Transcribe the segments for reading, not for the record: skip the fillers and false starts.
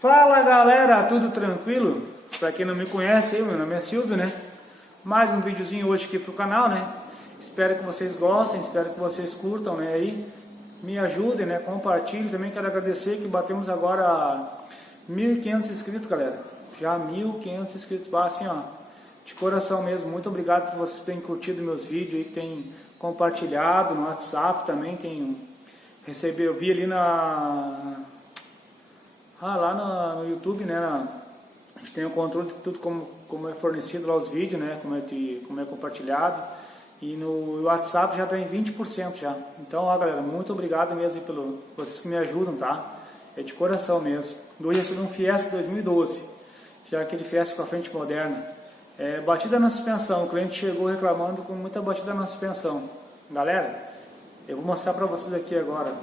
Fala galera, tudo tranquilo? Para quem não me conhece, meu nome é Silvio, né? Mais um videozinho hoje aqui pro canal, né? Espero que vocês gostem, espero que vocês curtam, né? Aí me ajudem, né? Compartilhem. Também quero agradecer que batemos agora 1.500 inscritos, galera. Já 1.500 inscritos, assim, ó, de coração mesmo. Muito obrigado por vocês terem curtido meus vídeos aí, que tem compartilhado no WhatsApp também, eu vi ali lá no YouTube, né? A gente tem o controle de tudo como é fornecido lá os vídeos, né? Como é compartilhado. E no WhatsApp já tem 20% já. Então, ó, galera, muito obrigado mesmo pelo vocês que me ajudam, tá? É de coração mesmo. Hoje eu sou um Fiesta 2012, já aquele Fiesta com a frente moderna. Batida na suspensão, o cliente chegou reclamando com muita batida na suspensão. Galera, eu vou mostrar pra vocês aqui agora.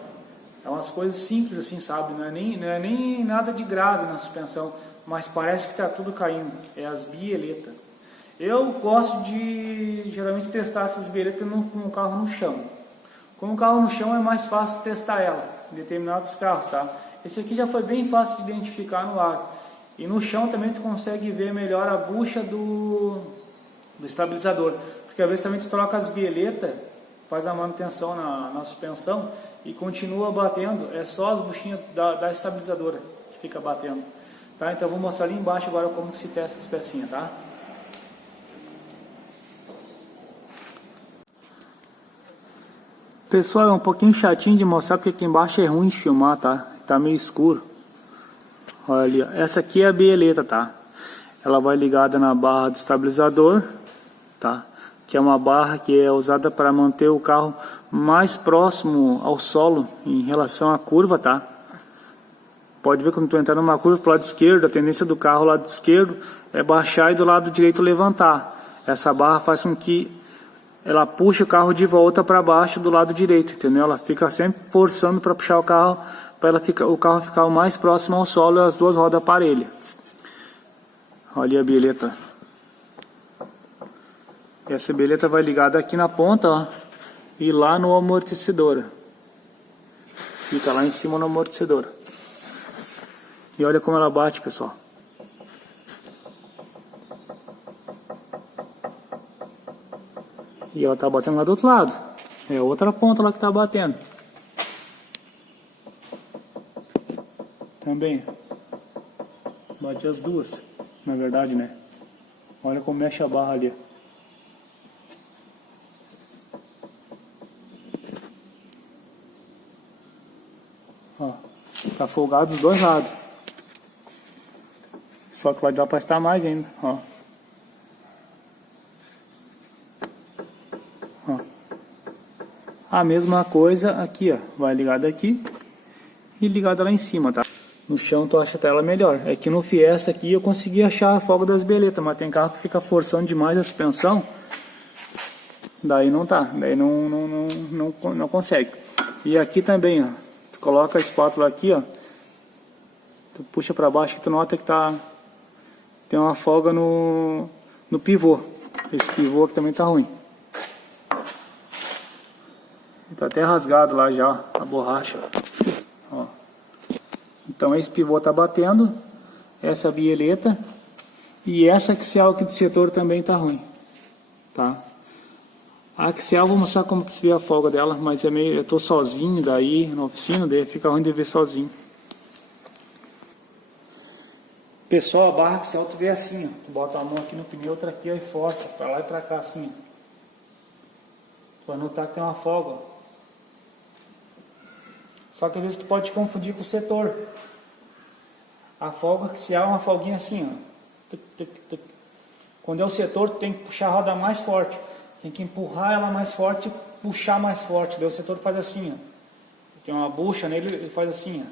É umas coisas simples assim, sabe? Não é nem nada de grave na suspensão, mas parece que está tudo caindo. É as bieletas. Eu gosto de geralmente testar essas bieletas com o carro no chão. Com o carro no chão é mais fácil testar ela, em determinados carros, tá? Esse aqui já foi bem fácil de identificar no ar. E no chão também tu consegue ver melhor a bucha do estabilizador. Porque às vezes também tu troca as bieletas, faz a manutenção na suspensão e continua batendo, é só as buchinhas da estabilizadora que fica batendo, tá? Então eu vou mostrar ali embaixo agora como que se testa as pecinhas, tá? Pessoal, é um pouquinho chatinho de mostrar porque aqui embaixo é ruim de filmar, tá? Tá meio escuro. Olha ali, ó. Essa aqui é a bieleta, tá? Ela vai ligada na barra do estabilizador, tá? Que é uma barra que é usada para manter o carro mais próximo ao solo em relação à curva, tá? Pode ver quando tu entrar numa curva pro lado esquerdo, a tendência do carro lado esquerdo é baixar e do lado direito levantar. Essa barra faz com que ela puxe o carro de volta para baixo do lado direito, entendeu? Ela fica sempre forçando para puxar o carro, para o carro ficar o mais próximo ao solo e as duas rodas parelhas. Olha a bieleta. Essa bieleta vai ligada aqui na ponta, ó, e lá no amortecedor. Fica lá em cima no amortecedor. E olha como ela bate, pessoal. E ela tá batendo lá do outro lado. É outra ponta lá que tá batendo. Também. Bate as duas, na verdade, né? Olha como mexe a barra ali. Ó, tá folgado dos dois lados. Só que vai dar para estar mais ainda, ó. Ó. A mesma coisa aqui, ó. Vai ligada aqui e ligada lá em cima, tá? No chão tu acha ela melhor. É que no Fiesta aqui eu consegui achar a folga das bieletas, mas tem carro que fica forçando demais a suspensão. Daí não tá, daí não consegue. E aqui também, ó. Tu coloca a espátula aqui, ó. Tu puxa para baixo que tu nota que tem uma folga no pivô. Esse pivô aqui também tá ruim. Tá até rasgado lá já a borracha. Ó. Então esse pivô tá batendo, essa bieleta e essa axial aqui do setor também tá ruim, tá? A axial vou mostrar como que se vê a folga dela, mas eu tô sozinho daí na oficina, daí fica ruim de ver sozinho. Pessoal, a barra axial tu vê assim, ó. Tu bota a mão aqui no pneu, outra aqui, ó, e força pra lá e pra cá assim, ó. Tu vai notar que tem uma folga, ó. Só que às vezes tu pode confundir com o setor. A folga axial é uma folguinha assim, ó. Tuc, tuc, tuc. Quando é o setor, tu tem que puxar a roda mais forte. Tem que empurrar ela mais forte e puxar mais forte. Daí o setor faz assim, ó. Tem uma bucha nele, ele faz assim, ó.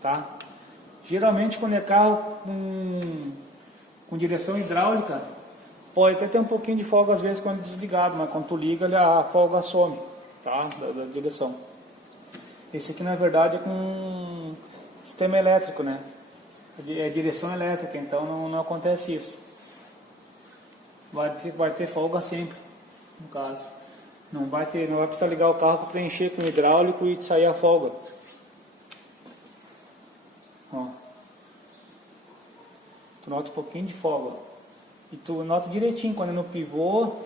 Tá? Geralmente quando é carro com direção hidráulica, pode até ter um pouquinho de folga às vezes quando é desligado, mas quando tu liga a folga some, tá? Da direção. Esse aqui na verdade é com sistema elétrico, né? É direção elétrica, então não acontece isso. Vai ter folga sempre, no caso. Não vai precisar ligar o carro para preencher com hidráulico e sair a folga. Ó. Tu nota um pouquinho de folga. E tu nota direitinho quando é no pivô,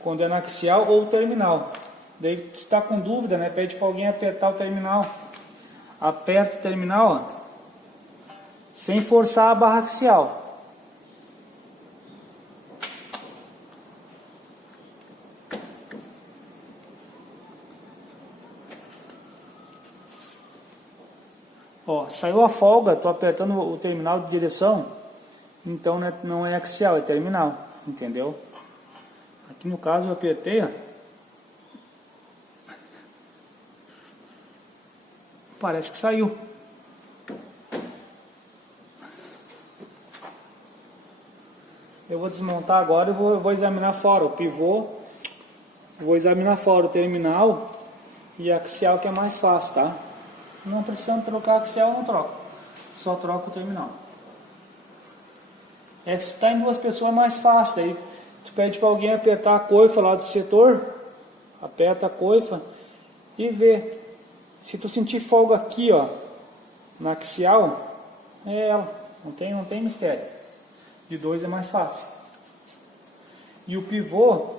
quando é no axial ou terminal. Daí tu está com dúvida, né? Pede para alguém apertar o terminal. Aperta o terminal, ó, sem forçar a barra axial. Ó, saiu a folga, tô apertando o terminal de direção, então não é axial, é terminal, entendeu? Aqui no caso eu apertei, ó. Parece que saiu. Eu vou desmontar agora e vou examinar fora o pivô. Vou examinar fora o terminal e axial, que é mais fácil, tá? Não precisamos trocar axial, não troco. Só troco o terminal. É que se está em duas pessoas é mais fácil. Daí tu pede para alguém apertar a coifa lá do setor. Aperta a coifa e vê. Se tu sentir folga aqui, ó, na axial, é ela. Não tem mistério. De dois é mais fácil. E o pivô,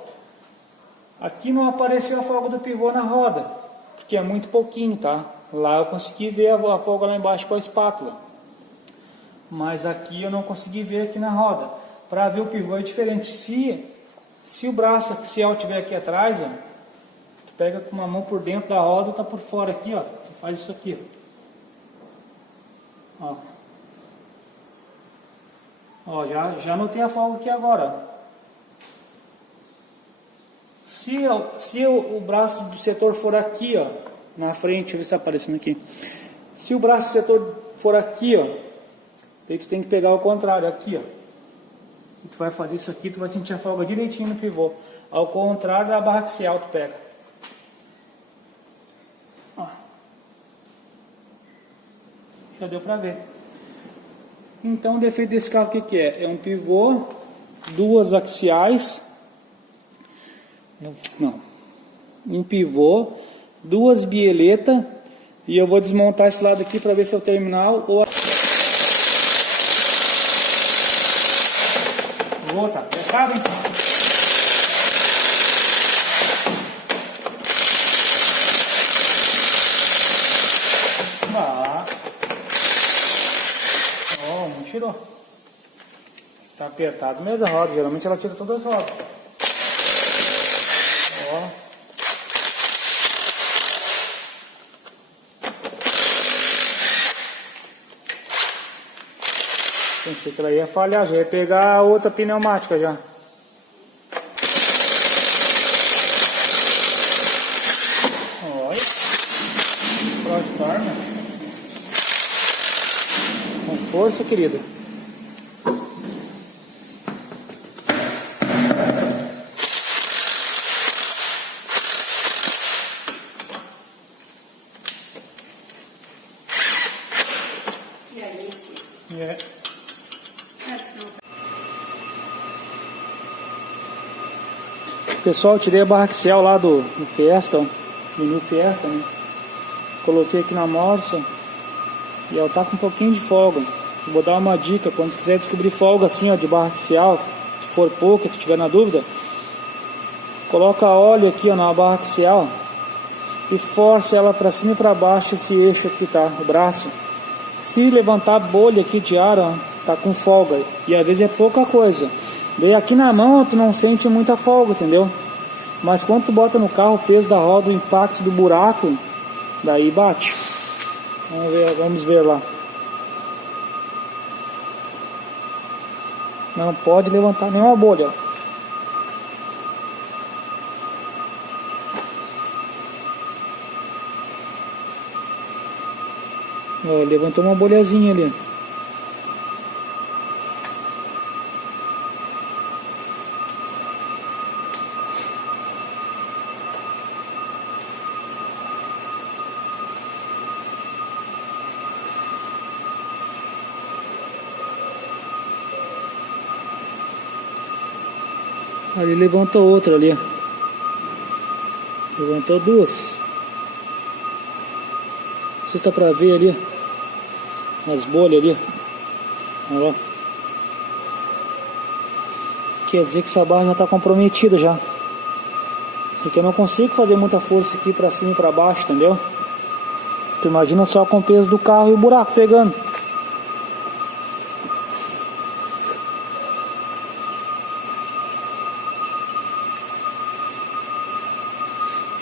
aqui não apareceu a folga do pivô na roda, porque é muito pouquinho, tá? Lá eu consegui ver a folga lá embaixo com a espátula. Mas aqui eu não consegui ver aqui na roda. Para ver o pivô é diferente. Se o braço axial estiver aqui atrás, ó, tu pega com uma mão por dentro da roda e tá por fora aqui, ó. Tu faz isso aqui, ó. Ó, já notei a folga aqui agora. Se o braço do setor for aqui, ó, na frente, deixa eu ver se está aparecendo aqui. Se o braço do setor for aqui, ó, aí tu tem que pegar o contrário, aqui, ó. E tu vai fazer isso aqui, tu vai sentir a folga direitinho no pivô. Ao contrário da barra axial, tu pega. Ó. Já deu pra ver. Então o defeito desse carro o que é? É um pivô, duas axiais. Não. Um pivô, duas bieletas. E eu vou desmontar esse lado aqui para ver se é o terminal ou a... Vou tá apertado, hein? Ó, não tirou. Tá apertado mesmo a roda. Geralmente ela tira todas as rodas. Ó. Pensei que ela ia falhar, já ia pegar a outra pneumática já. Olha. Prostar, né? Com força, querida. E aí? É. Pessoal, tirei a barra axial lá do Fiesta, ó, do New Fiesta, né? Coloquei aqui na morsa e ela tá com um pouquinho de folga. Vou dar uma dica: quando quiser descobrir folga assim, ó, de barra axial, se for pouca, se tiver na dúvida, coloca óleo aqui, ó, na barra axial e força ela para cima e para baixo, esse eixo aqui, tá? O braço. Se levantar bolha aqui de ar, ó, tá com folga. E às vezes é pouca coisa. Daí aqui na mão tu não sente muita folga, entendeu? Mas quando tu bota no carro o peso da roda, o impacto do buraco, daí bate. Vamos ver lá. Não pode levantar nenhuma bolha, ó. Ó, levantou uma bolhazinha ali. Ali levantou outra ali. Levantou duas. Não sei se dá pra ver ali. As bolhas ali. Olha lá. quer dizer que essa barra já está comprometida já. Porque eu não consigo fazer muita força aqui para cima e para baixo, entendeu? Tu imagina só com o peso do carro e o buraco pegando.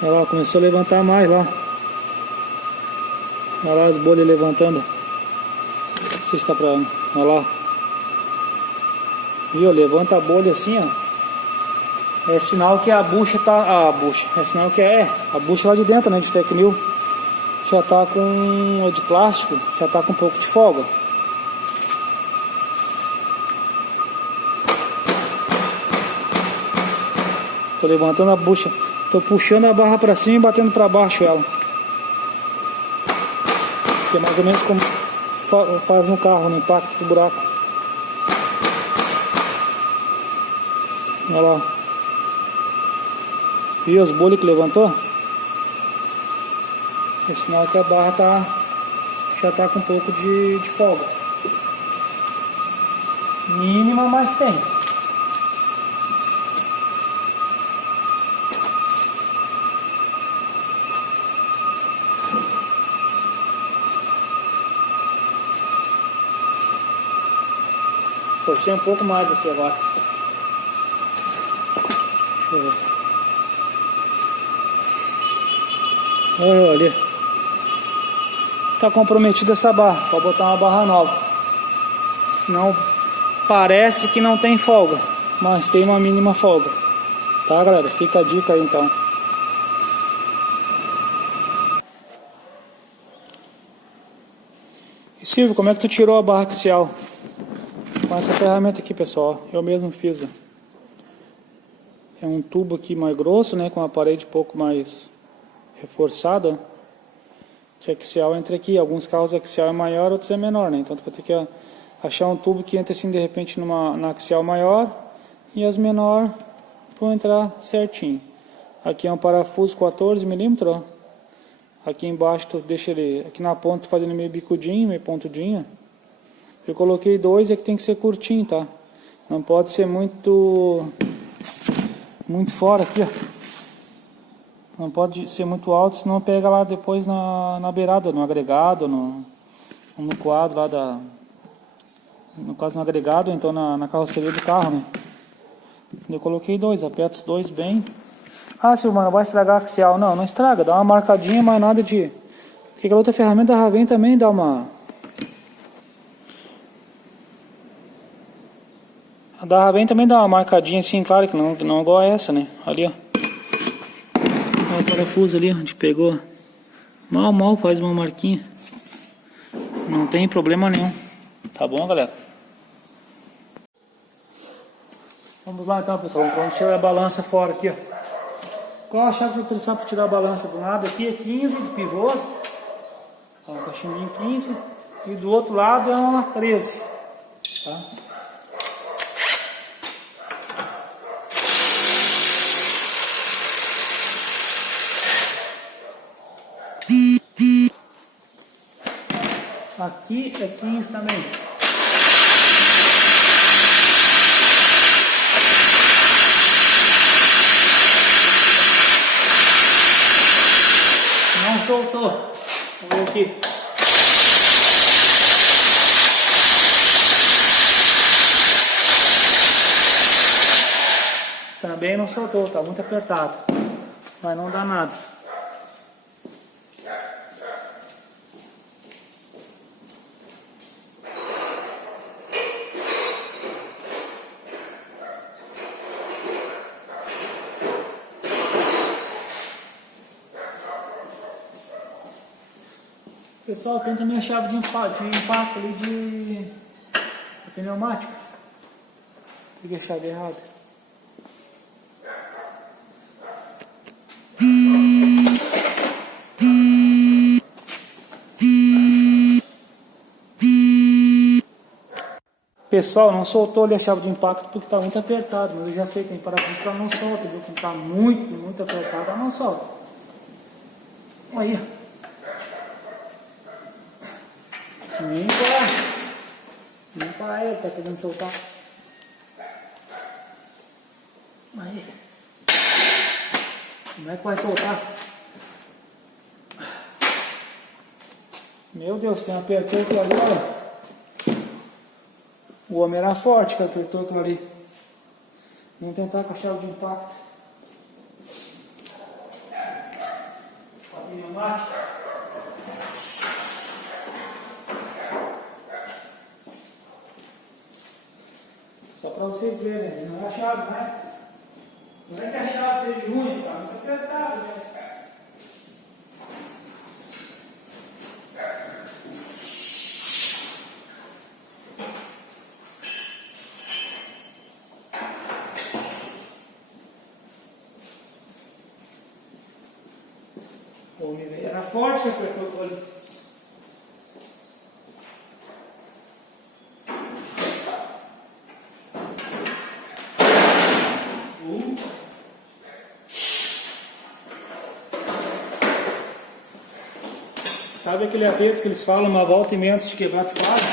Olha lá, começou a levantar mais lá. Olha lá as bolhas levantando. Não sei se está pra... Olha lá. Viu? Levanta a bolha assim, ó. É sinal que a bucha tá... É sinal que a bucha lá de dentro, né? De Tecnil. Já tá com... de plástico. Já tá com um pouco de folga. Tô levantando a bucha. Tô puxando a barra pra cima e batendo pra baixo ela. Que é mais ou menos como faz no carro, no impacto do buraco. Olha lá. Viu as bolhas que levantou? É sinal que a barra já tá com um pouco de folga. Mínima, mas tem. Forcei um pouco mais aqui agora. Deixa eu ver. Olha ali. Tá comprometida essa barra. Pode botar uma barra nova. Senão parece que não tem folga, mas tem uma mínima folga. Tá, galera? Fica a dica aí então. E Silvio, como é que tu tirou a barra axial? Com essa ferramenta aqui, pessoal, eu mesmo fiz. É um tubo aqui mais grosso, né, com a parede um pouco mais reforçada. Que axial entra aqui. Alguns carros axial é maior, outros é menor, né? Então tu vai ter que achar um tubo que entre assim de repente na axial maior e as menor vão entrar certinho. Aqui é um parafuso 14 milímetros, ó. Aqui embaixo tu deixa ele aqui na ponta fazendo meio bicudinho, meio pontudinho. Eu coloquei 2, é que tem que ser curtinho, tá? Não pode ser muito fora aqui, ó. Não pode ser muito alto, senão pega lá depois na beirada, no agregado, no quadro lá da... No caso no agregado, então na carroceria do carro, né? Eu coloquei 2, aperto os 2 bem. Ah, Silvio, mano, vai estragar a axial. Não, não estraga, dá uma marcadinha, mas nada de... Porque aquela outra ferramenta da Raven também dá uma... A da Raven também dá uma marcadinha assim, claro que não igual a essa, né? Ali, ó. Olha o parafuso ali, ó, a gente pegou. Mal faz uma marquinha. Não tem problema nenhum. Tá bom, galera? Vamos lá então, pessoal. Vamos tirar a balança fora aqui, ó. Qual a chave que eu precisar para tirar a balança? Do lado aqui é 15 de pivô. Ó, cachimbinho 15. E do outro lado é uma 13. Tá? Aqui é 15 também. Não soltou. Vamos ver aqui. Também não soltou, tá muito apertado. Mas não dá nada. Pessoal, tem também a chave de impacto ali de pneumático. Peguei a chave errada. Pessoal, não soltou ali a chave de impacto porque está muito apertado, mas eu já sei que tem parafuso que ela não solta, viu? Quando está muito apertado, ela não solta. Aí. Limpa ela, tá querendo soltar. Como é que vai soltar? Meu Deus, quem apertou aquilo ali, olha. O homem era forte que apertou aquilo ali. Vamos tentar com a chave de impacto. A pneumática. Só para vocês verem, não é a chave, né? Não é que a chave seja ruim, tá muito apertado mesmo. O homem era forte que apertou aquilo ali. Sabe aquele aperto que eles falam uma volta e meia antes de quebrar o quadro?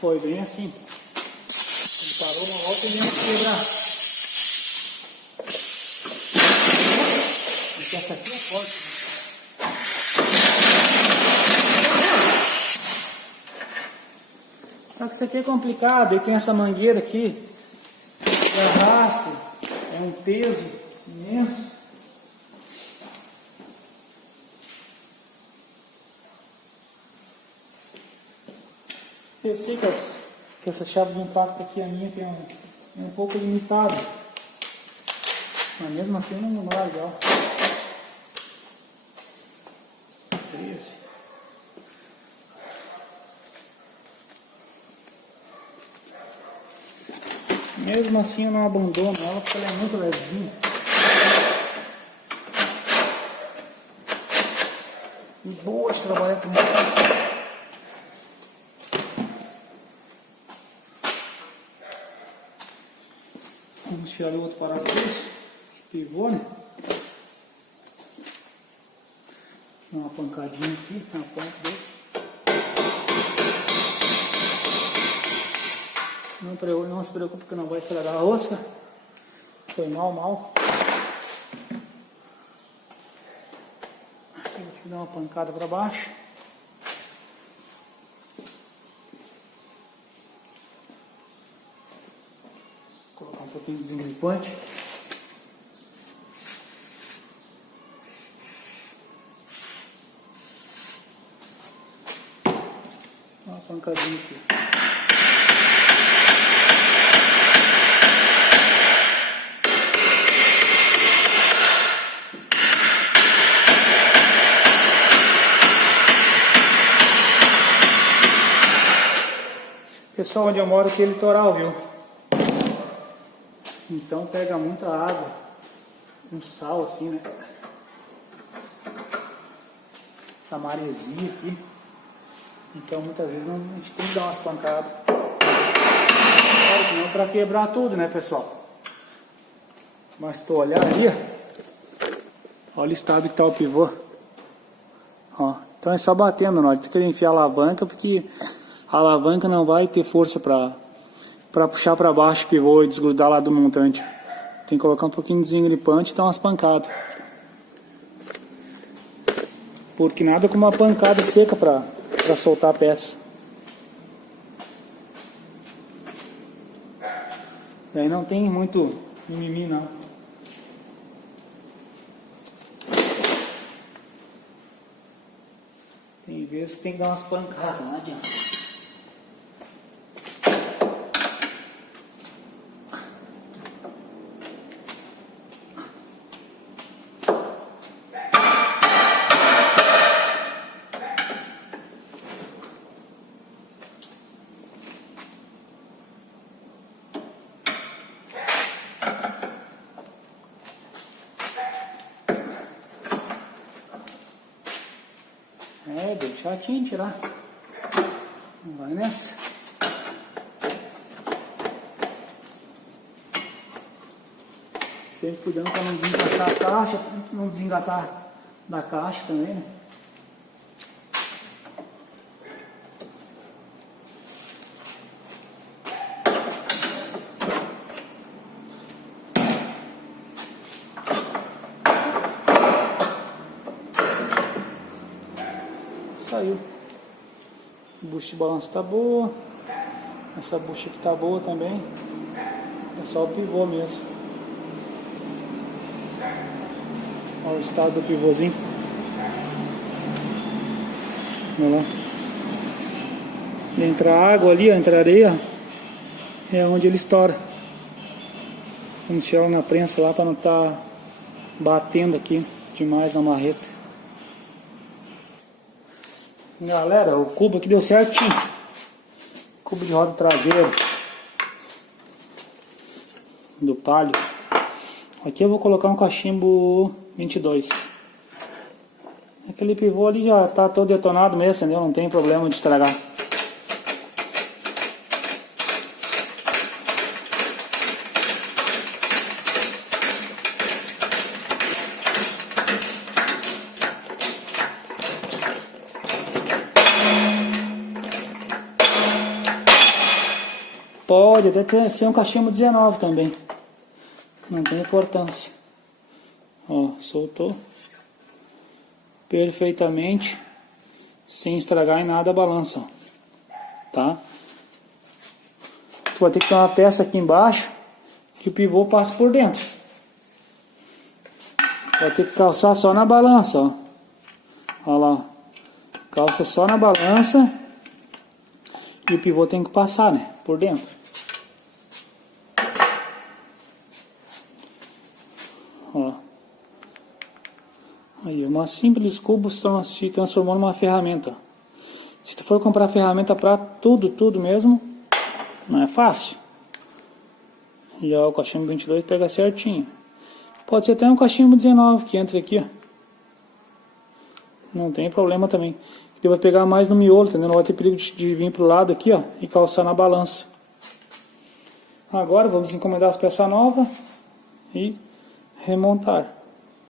Foi bem assim. Ele parou uma volta e meia antes de quebrar. Porque essa aqui é forte. Só que isso aqui é complicado. Ele tem essa mangueira aqui. É arrasto. É um peso imenso. Eu sei que essa chave de impacto aqui, a minha, é um pouco limitada. Mas mesmo assim não é legal. Esse. Mesmo assim eu não abandono ela porque ela é muito levinha. E boa de trabalhar com ela. Vamos tirar o outro parafuso, pivô, né? Dá uma pancadinha aqui na ponta dele. Não se preocupe que não vai estragar a rosca. Foi mal. Aqui vou ter que dar uma pancada para baixo. Colocar um pouquinho de desengripante. Uma pancadinha aqui. Pessoal, onde eu moro aqui é litoral, viu? Então pega muita água, um sal assim, né? Essa maresia aqui. Então muitas vezes a gente tem que dar umas pancadas. Claro que não para quebrar tudo, né, pessoal? Mas se tu olhar ali, olha o estado que está o pivô. Ó, então é só batendo, não. Tem que enfiar a alavanca porque a alavanca não vai ter força para puxar para baixo o pivô e desgrudar lá do montante. Tem que colocar um pouquinho de desengripante e dar umas pancadas. Porque nada como uma pancada seca para soltar a peça. Daí não tem muito mimimi, não. Tem vezes que tem que dar umas pancadas, não adianta. É, bem chatinho tirar. Não vai nessa. Sempre cuidando para não desengatar a caixa, não desengatar da caixa também, né? saiu. A bucha de balanço tá boa. Essa bucha aqui tá boa também. É só o pivô mesmo. Olha o estado do pivôzinho. Olha lá. Entra água ali, ó, entra areia. É onde ele estoura. Vamos tirar na prensa lá para não estar batendo aqui demais na marreta. Galera, o cubo aqui deu certinho. Cubo de roda traseira do Palio. Aqui eu vou colocar um cachimbo 22. Aquele pivô ali já está todo detonado mesmo, entendeu? Não tem problema de estragar. Pode até ser um cachimbo 19 também. Não tem importância. Ó, soltou perfeitamente, sem estragar em nada a balança, ó. Tá? Vai ter que ter uma peça aqui embaixo que o pivô passe por dentro. Vai ter que calçar só na balança, ó. Olha lá. Calça só na balança e o pivô tem que passar, né? Por dentro. Ó. Aí, uma simples cubo se transformou numa ferramenta. Se tu for comprar ferramenta para tudo mesmo, não é fácil. E ó, o cachimbo 22 pega certinho. Pode ser até um cachimbo 19 que entra aqui, ó. Não tem problema também. Ele vai pegar mais no miolo, entendeu? Não vai ter perigo de vir pro lado aqui, ó, e calçar na balança. Agora vamos encomendar as peças novas e remontar.